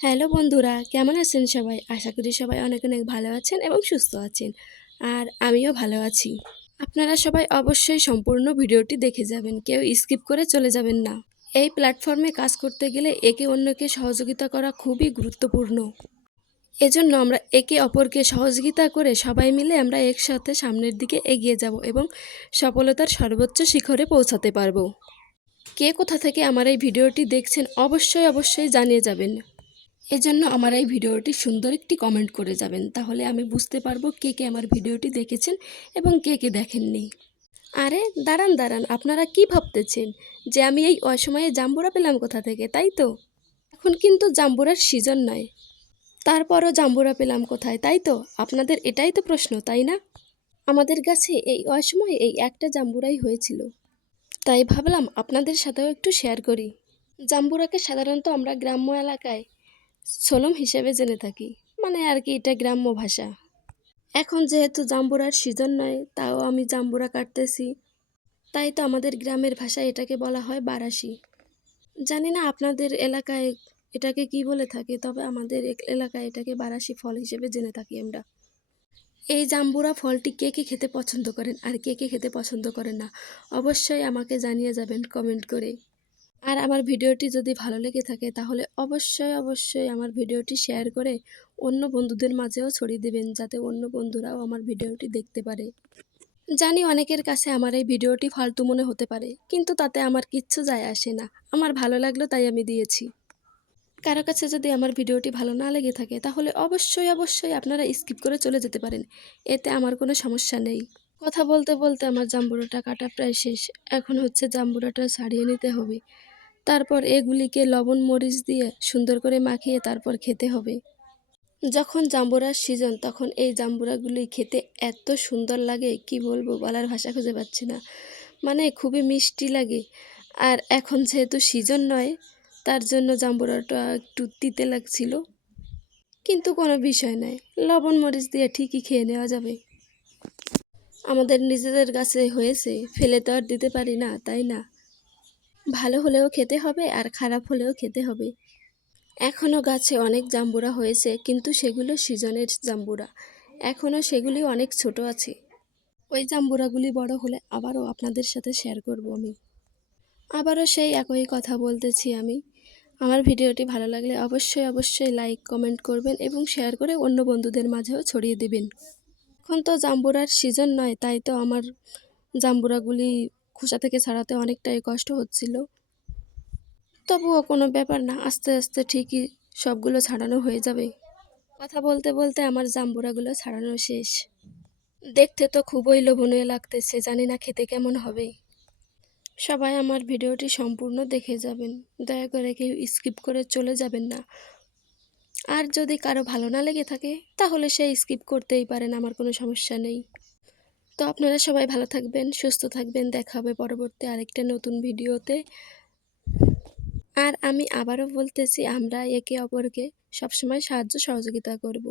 Hello বন্ধুরা, কেমন আছেন সবাই? আশা করি সবাই অনেক অনেক ভালো আছেন এবং সুস্থ আছেন। আর আমিও ভালো আছি। আপনারা সবাই অবশ্যই সম্পূর্ণ ভিডিওটি দেখে যাবেন, কেউ স্কিপ করে চলে যাবেন না। এই প্ল্যাটফর্মে কাজ করতে গেলে একে অন্যকে সহযোগিতা করা খুবই গুরুত্বপূর্ণ। এজন্য আমরা একে অপরকে সহযোগিতা করে সবাই মিলে আমরা একসাথে সামনের দিকে এগিয়ে যাব এবং সফলতার সর্বোচ্চ শিখরে পৌঁছাতে পারব। কে কোথা থেকে আমার এই ভিডিওটি দেখছেন অবশ্যই অবশ্যই জানিয়ে যাবেন। এজন্য আমার এই ভিডিওটি সুন্দর একটি কমেন্ট করে যাবেন। তাহলে আমি বুঝতে পারব কে কে আমার ভিডিওটি দেখেছেন এবং কে কে দেখেননি। আরে, দাঁড়ান দাঁড়ান, আপনারা কি ভাবতেছেন যে আমি এই অসময়ে জাম্বুরা পেলাম কোথা থেকে, তাই তো? এখন কিন্তু জাম্বুরার সিজন নয়। তারপরও জাম্বুরা পেলাম কোথায়, তাই তো? আপনাদের এটাই তো প্রশ্ন, তাই না? আমাদের কাছে এই অসময়ে এই একটা জাম্বুরাই হয়েছিল। তাই ভাবলাম আপনাদের সাথেও একটু শেয়ার করি। জাম্বুরাকে সাধারণত আমরা গ্রাম্য এলাকায় সোলম হিসেবে জেনে থাকি। মানে আর কি এটা গ্রাম্য ভাষা। এখন যেহেতু জাম্বুরার সিজন নয়, তাও আমি জাম্বুরা কাটতেছি। তাই তো আমাদের গ্রামের ভাষায় এটাকে বলা হয় বারাসি। জানি না আপনাদের এলাকায় এটাকে কি বলে থাকে, তবে আমাদের এলাকায় এটাকে বারাসি ফল হিসেবে জেনে থাকি আমরা। এই জাম্বুরা ফলটি কে কে খেতে পছন্দ করেন আর কে কে খেতে পছন্দ করেন না, অবশ্যই আমাকে জানিয়ে যাবেন কমেন্ট করে। আর আমার ভিডিওটি যদি ভালো লেগে থাকে, তাহলে অবশ্যই অবশ্যই আমার ভিডিওটি শেয়ার করে অন্য বন্ধুদের মাঝেও ছড়িয়ে দিবেন, যাতে অন্য বন্ধুরাও আমার ভিডিওটি দেখতে পারে। জানি অনেকের কাছে আমার এই ভিডিওটি ফালতু মনে হতে পারে, কিন্তু তাতে আমার কিচ্ছু যায় আসে না। আমার ভালো লাগল তাই আমি দিয়েছি। কারও কাছে যদি আমার ভিডিওটি ভালো না লেগে থাকে, তাহলে অবশ্যই অবশ্যই আপনারা স্কিপ করে চলে যেতে পারেন। এতে আমার কোনো সমস্যা নেই। কথা বলতে বলতে আমার জাম্বুরাটা কাটা প্রায় শেষ। এখন হচ্ছে জাম্বুরাটা ছাড়িয়ে নিতে হবে। তারপর এগুলিকে লবণ, মরিচ দিয়ে সুন্দর করে মাখিয়ে তারপর খেতে হবে। যখন জাম্বুরার সিজন তখন এই জাম্বুরাগুলি খেতে এত সুন্দর লাগে, কি বলব বলার ভাষা খুঁজে পাচ্ছি না। মানে খুবই মিষ্টি লাগে। আর এখন যেহেতু সিজন নয়, তার জন্য জাম্বুরাটা একটু তিতে লাগছিল। কিন্তু কোনো বিষয় নয় লবণ, মরিচ দিয়ে ঠিকই খেয়ে নেওয়া যাবে। আমাদের নিজেদের কাছে হয়েছে, ফেলে তো আর দিতে পারি না, তাই না? ভালো হলেও খেতে হবে আর খারাপ হলেও খেতে হবে। এখনও গাছে অনেক জাম্বুরা হয়েছে, কিন্তু সেগুলো সিজনের জাম্বুরা। এখনও সেগুলি অনেক ছোট আছে। ওই জাম্বুরাগুলি বড় হলে আবারও আপনাদের সাথে শেয়ার করব আমি। আবারও সেই একই কথা বলতেছি আমি। আমার ভিডিওটি ভালো লাগলে অবশ্যই অবশ্যই লাইক কমেন্ট করবেন এবং শেয়ার করে অন্য বন্ধুদের মাঝেও ছড়িয়ে দেবেন। এখন তো জাম্বুরার সিজন নয়, তাই তো আমার জাম্বুরাগুলি খোসা থেকে ছাড়াতে অনেকটাই কষ্ট হচ্ছিল। তবুও কোনো ব্যাপার না, আস্তে আস্তে ঠিকই সবগুলো ছাড়ানো হয়ে যাবে। কথা বলতে বলতে আমার জাম্বুরাগুলো ছাড়ানো শেষ। দেখতে তো খুবই লোভনীয় লাগতেছে, জানি না খেতে কেমন হবে। সবাই আমার ভিডিওটি সম্পূর্ণ দেখে যাবেন। দয়া করে কেউ স্কিপ করে চলে যাবেন না। আর যদি কারও ভালো না লেগে থাকে, তাহলে সে স্কিপ করতেই পারেন, আমার কোনো সমস্যা নেই। তো আপনারা সবাই ভালো থাকবেন, সুস্থ থাকবেন। দেখা হবে পরবর্তী আরেকটা নতুন ভিডিওতে। আর আমি আবারও বলতেছি, আমরা একে অপরকে সবসময় সাহায্য সহযোগিতা করব।